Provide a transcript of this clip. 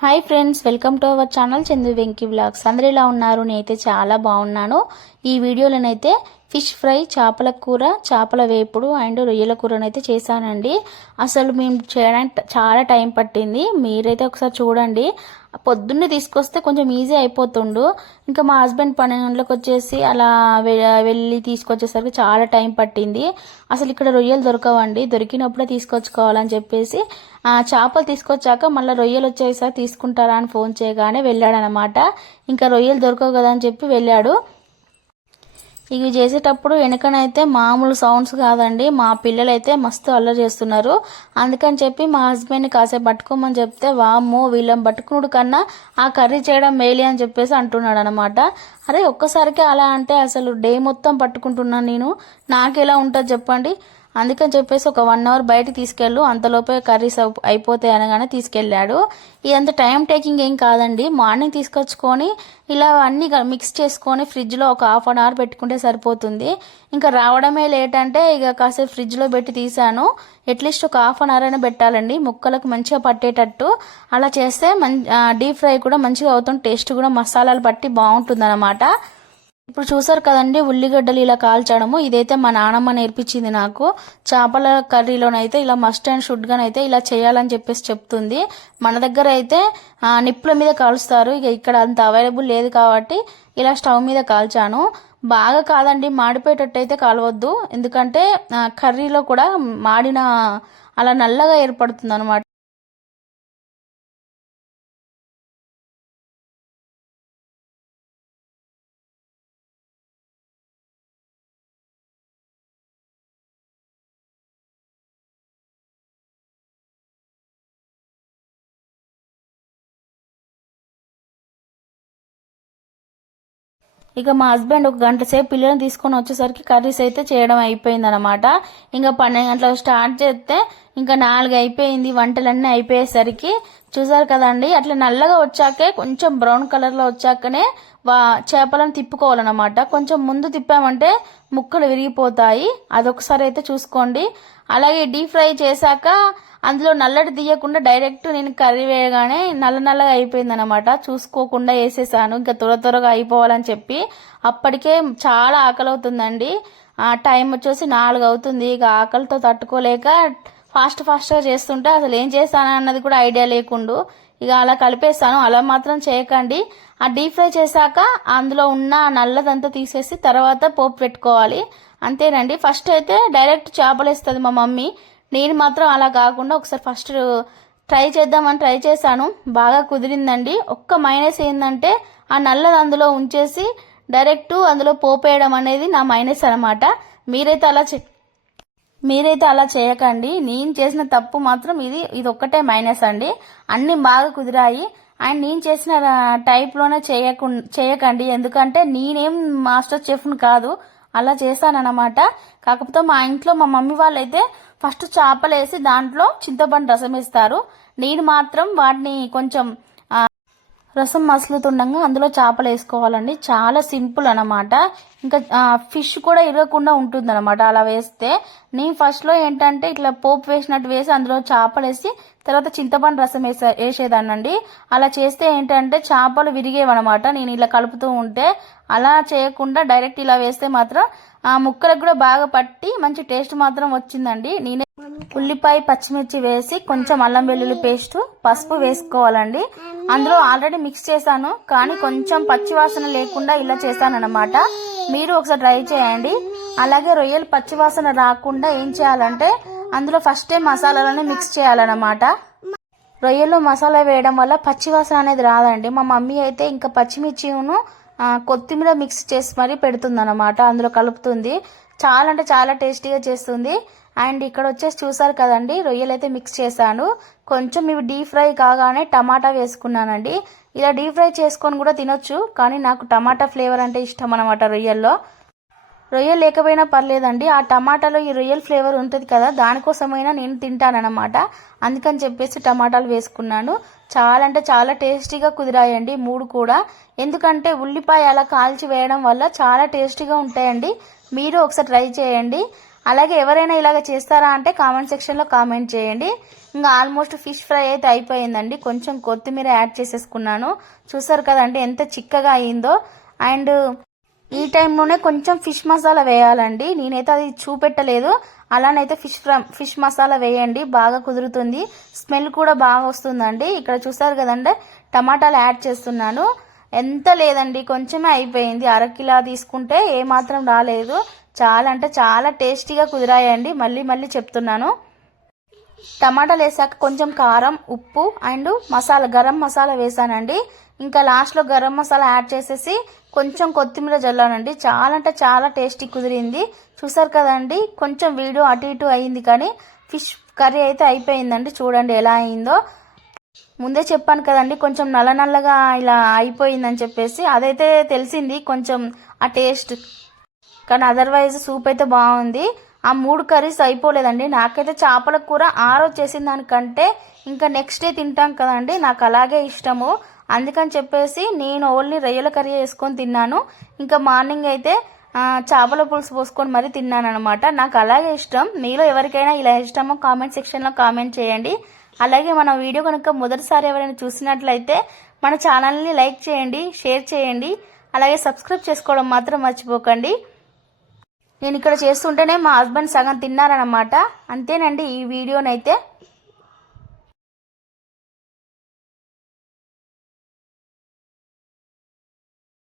Hi friends welcome to our channel Chandu Venky blogs అందరు ఇలా ఉన్నారు? నేనైతే చాలా బాగున్నాను. ఈ వీడియోలోనైతే ఫిష్ ఫ్రై చేపల కూర చేపల వేపుడు అండ్ రొయ్యల కూరనైతే చేశానండి. అసలు మేము చేయడానికి చాలా టైం పట్టింది. మీరైతే ఒకసారి చూడండి. పొద్దున్నే తీసుకొస్తే కొంచెం ఈజీ అయిపోతుండు. ఇంకా మా హస్బెండ్ పనిలోకి వచ్చేసి అలా వె- వెళ్ళి తీసుకొచ్చేసరికి చాలా టైం పట్టింది. అసలు ఇక్కడ రొయ్యలు దొరకవండి. దొరికినప్పుడే తీసుకొచ్చుకోవాలని చెప్పేసి చేపలు తీసుకొచ్చాక మళ్ళీ రొయ్యలు వచ్చేసరికి తీసుకుంటారా అని ఫోన్ చేయగానే వెళ్ళాడనమాట. ఇంకా రొయ్యలు దొరకవు కదా అని చెప్పి వెళ్ళాడు. ఇవి చేసేటప్పుడు వెనుకనైతే మామూలు సౌండ్స్ కాదండి. మా పిల్లలైతే మస్తు అల్లరి చేస్తున్నారు. అందుకని చెప్పి మా హస్బెండ్ని కాసేపు పట్టుకోమని చెప్తే వామ్మో వీళ్ళని పట్టుకున్నాడు కన్నా ఆ కర్రీ చేయడం మేలి అని చెప్పేసి అంటున్నాడు అనమాట అరే ఒక్కసారికి అలా అంటే అసలు డే మొత్తం పట్టుకుంటున్నాను నేను? నాకు ఎలా ఉంటుంది చెప్పండి? అందుకని చెప్పేసి ఒక వన్ అవర్ బయట తీసుకెళ్ళు అంతలోపే కర్రీస్ అయిపోతాయి అనగానే తీసుకెళ్ళాడు. ఇదంతా టైం టేకింగ్ ఏం కాదండి. మార్నింగ్ తీసుకొచ్చుకొని ఇలా అన్నీ మిక్స్ చేసుకొని ఫ్రిడ్జ్లో ఒక హాఫ్ అన్ అవర్ పెట్టుకుంటే సరిపోతుంది. ఇంకా రావడమే లేట్ అంటే ఇక కాసేపు ఫ్రిడ్జ్లో పెట్టి తీసాను అట్లీస్ట్ ఒక హాఫ్ అన్ అవర్ అయినా పెట్టాలండి. ముక్కలకు మంచిగా పట్టేటట్టు. అలా చేస్తే మం డీప్ ఫ్రై కూడా మంచిగా అవుతుంది. టేస్ట్ కూడా మసాలాలు పట్టి బాగుంటుంది ఇప్పుడు చూసారు కదండి ఉల్లిగడ్డలు ఇలా కాల్చడము. ఇదైతే మా నానమ్మ నేర్పించింది నాకు. చేపల కర్రీలోనైతే ఇలా మస్ట్ అండ్ షుడ్గానైతే ఇలా చేయాలని చెప్పేసి చెప్తుంది. మన దగ్గర అయితే నిప్పుల మీద కాలుస్తారు. ఇక ఇక్కడ అంత అవైలబుల్ లేదు కాబట్టి ఇలా స్టవ్ మీద కాల్చాను. బాగా కాదండి మాడిపోయేటట్టు అయితే కాలవద్దు. ఎందుకంటే కర్రీలో కూడా మాడిన అలా నల్లగా ఏర్పడుతుంది అనమాట ఇక మా హస్బెండ్ ఒక గంట సేపు పిల్లల్ని తీసుకొని వచ్చేసరికి కర్రీస్ అయితే చేయడం అయిపోయింది అనమాట ఇంకా పన్నెండు గంటలకు స్టార్ట్ చేస్తే ఇంకా నాలుగు అయిపోయింది వంటలన్నీ అయిపోయేసరికి చూసారు కదండి అట్లా నల్లగా వచ్చాకే కొంచెం బ్రౌన్ కలర్లో వచ్చాకనే వా చేపలను తిప్పుకోవాలన్నమాట. కొంచెం ముందు తిప్పామంటే ముక్కలు విరిగిపోతాయి. అదొకసారి అయితే చూసుకోండి. అలాగే డీప్ ఫ్రై చేశాక అందులో నల్లటి తీయకుండా డైరెక్ట్ నేను కర్రీ వేయగానే నల్ల నల్లగా అయిపోయింది అనమాట చూసుకోకుండా వేసేసాను. ఇంకా త్వర త్వరగా అయిపోవాలని చెప్పి అప్పటికే చాలా ఆకలి అవుతుందండి. ఆ టైం వచ్చేసి నాలుగు అవుతుంది. ఇక ఆకలితో తట్టుకోలేక ఫాస్ట్ ఫాస్ట్గా చేస్తుంటే అసలు ఏం చేస్తాను అన్నది కూడా ఐడియా లేకుండా. ఇక అలా కలిపేస్తాను. అలా మాత్రం చేయకండి. ఆ డీప్ ఫ్రై చేశాక అందులో ఉన్న నల్లదంతా తీసేసి తర్వాత పోపు పెట్టుకోవాలి. అంతేనండి. ఫస్ట్ అయితే డైరెక్ట్ చేపలు వేస్తుంది మా మమ్మీ. నేను మాత్రం అలా కాకుండా ఒకసారి ఫస్ట్ ట్రై చేద్దామని ట్రై చేశాను. బాగా కుదిరిందండి. ఒక్క మైనస్ ఏంటంటే ఆ నల్లది అందులో ఉంచేసి డైరెక్ట్ అందులో పోపేయడం అనేది నా మైనస్ అనమాట మీరైతే అలా చే మీరైతే అలా చేయకండి. నేను చేసిన తప్పు మాత్రం ఇది ఇది ఒక్కటే మైనస్ అండి. అన్ని బాగా కుదిరాయి. అండ్ నేను చేసిన టైప్లోనే చేయకు చేయకండి. ఎందుకంటే నేనేం మాస్టర్ చెఫ్ని కాదు. అలా చేశానన్నమాట. కాకపోతే మా ఇంట్లో మా మమ్మీ వాళ్ళైతే ఫస్ట్ చేపలు వేసి దాంట్లో చింతపండు రసం వేస్తారు. నేను మాత్రం వాటిని కొంచెం రసం మసులుతుండగా అందులో చేపలు వేసుకోవాలండి. చాలా సింపుల్ అనమాట ఇంకా ఫిష్ కూడా ఇరగకుండా ఉంటుంది అనమాట అలా వేస్తే. నేను ఫస్ట్లో ఏంటంటే ఇట్లా పోపు వేసినట్టు వేసి అందులో చేపలు వేసి తర్వాత చింతపండు రసం వేసే వేసేదానండి అలా చేస్తే ఏంటంటే చేపలు విరిగేవన్నమాట. నేను ఇలా కలుపుతూ ఉంటే అలా చేయకుండా డైరెక్ట్ ఇలా వేస్తే మాత్రం ఆ ముక్కలకు కూడా బాగా పట్టి మంచి టేస్ట్ మాత్రం వచ్చిందండి. నేనే ఉల్లిపాయ పచ్చిమిర్చి వేసి కొంచెం అల్లం వెల్లుల్లి పేస్ట్ పసుపు వేసుకోవాలండి. అందులో ఆల్రెడీ మిక్స్ చేశాను కానీ కొంచెం పచ్చి వాసన లేకుండా ఇలా చేశాను మీరు ఒకసారి ట్రై చేయండి. అలాగే రొయ్యలు పచ్చి వాసన రాకుండా ఏం చేయాలంటే అందులో ఫస్ట్ టైం మసాలాలను మిక్స్ చేయాలన్నమాట. రొయ్యల్లో మసాలా వేయడం వల్ల పచ్చి వాసన అనేది రాదండి. మా మమ్మీ అయితే ఇంకా పచ్చిమిర్చిను కొత్తిమీర మిక్స్ చేసి మరీ పెడుతుంది అనమాట అందులో కలుపుతుంది. చాలా అంటే చాలా టేస్టీగా చేస్తుంది. అండ్ ఇక్కడ వచ్చేసి చూసారు కదండి రొయ్యలు అయితే మిక్స్ చేశాను. కొంచెం ఇవి డీప్ ఫ్రై కాగానే టమాటా వేసుకున్నానండి. ఇలా డీప్ ఫ్రై చేసుకొని కూడా తినొచ్చు కానీ నాకు టమాటా ఫ్లేవర్ అంటే ఇష్టం అనమాట రొయ్యల్లో. రొయ్యలు లేకపోయినా పర్లేదండి. ఆ టమాటాలో ఈ రొయ్యల ఫ్లేవర్ ఉంటుంది కదా దానికోసమైనా నేను తింటానన్నమాట. అందుకని చెప్పేసి టమాటాలు వేసుకున్నాను. చాలా అంటే చాలా టేస్టీగా కుదిరాయండి మూడు కూడా. ఎందుకంటే ఉల్లిపాయ అలా కాల్చి వేయడం వల్ల చాలా టేస్టీగా ఉంటాయండి. మీరు ఒకసారి ట్రై చేయండి. అలాగే ఎవరైనా ఇలాగ చేస్తారా అంటే కామెంట్ సెక్షన్లో కామెంట్ చేయండి. ఇంకా ఆల్మోస్ట్ ఫిష్ ఫ్రై అయితే అయిపోయిందండి. కొంచెం కొత్తిమీర యాడ్ చేసేసుకున్నాను. చూసారు కదండి ఎంత చిక్కగా అయిందో. అండ్ ఈ టైంలోనే కొంచెం ఫిష్ మసాలా వేయాలండి. నేనైతే అది చూపెట్టలేదు. అలానైతే ఫిష్ ఫిష్ మసాలా వేయండి. బాగా కుదురుతుంది. స్మెల్ కూడా బాగా వస్తుందండి. ఇక్కడ చూసారు కదండి టమాటాలు యాడ్ చేస్తున్నాను. ఎంత లేదండి కొంచెమే అయిపోయింది. అరకిలా తీసుకుంటే ఏమాత్రం రాలేదు. చాలా అంటే చాలా టేస్టీగా కుదిరాయండి. మళ్ళీ మళ్ళీ చెప్తున్నాను. టమాటాలు వేసాక కొంచెం కారం ఉప్పు అండ్ మసాలా గరం మసాలా వేసానండి. ఇంకా లాస్ట్లో గరం మసాలా యాడ్ చేసేసి కొంచెం కొత్తిమీర జల్లానండి చాలా అంటే చాలా టేస్టీ కుదిరింది. చూసారు కదండి? కొంచెం వీడియో అటు ఇటు అయింది కానీ ఫిష్ కర్రీ అయితే అయిపోయిందండి. చూడండి ఎలా అయిందో. ముందే చెప్పాను కదండి కొంచెం నల్ల నల్లగా ఇలా అయిపోయిందని చెప్పేసి అదైతే తెలిసింది కొంచెం ఆ టేస్ట్ కానీ అదర్వైజ్ సూప్ అయితే బాగుంది. ఆ మూడు కర్రీస్ అయిపోలేదండి. నాకైతే చేపల కూర ఆ రోజు చేసిన దానికంటే ఇంకా నెక్స్ట్ డే తింటాం కదండి. నాకు అలాగే ఇష్టము. అందుకని చెప్పేసి నేను ఓన్లీ రొయ్యల కర్రీ వేసుకొని తిన్నాను. ఇంకా మార్నింగ్ అయితే చేపల పులుసు పోసుకొని మరీ తిన్నాను అనమాట నాకు అలాగే ఇష్టం. మీలో ఎవరికైనా ఇలా ఇష్టమో కామెంట్ సెక్షన్లో కామెంట్ చేయండి. అలాగే మన వీడియో కనుక మొదటిసారి ఎవరైనా చూసినట్లయితే మన ఛానల్ని లైక్ చేయండి షేర్ చేయండి. అలాగే సబ్స్క్రైబ్ చేసుకోవడం మాత్రం మర్చిపోకండి. నేను ఇక్కడ చేస్తుంటేనే మా హస్బెండ్ సగం తిన్నారనమాట అంతేనండి ఈ వీడియోనైతే.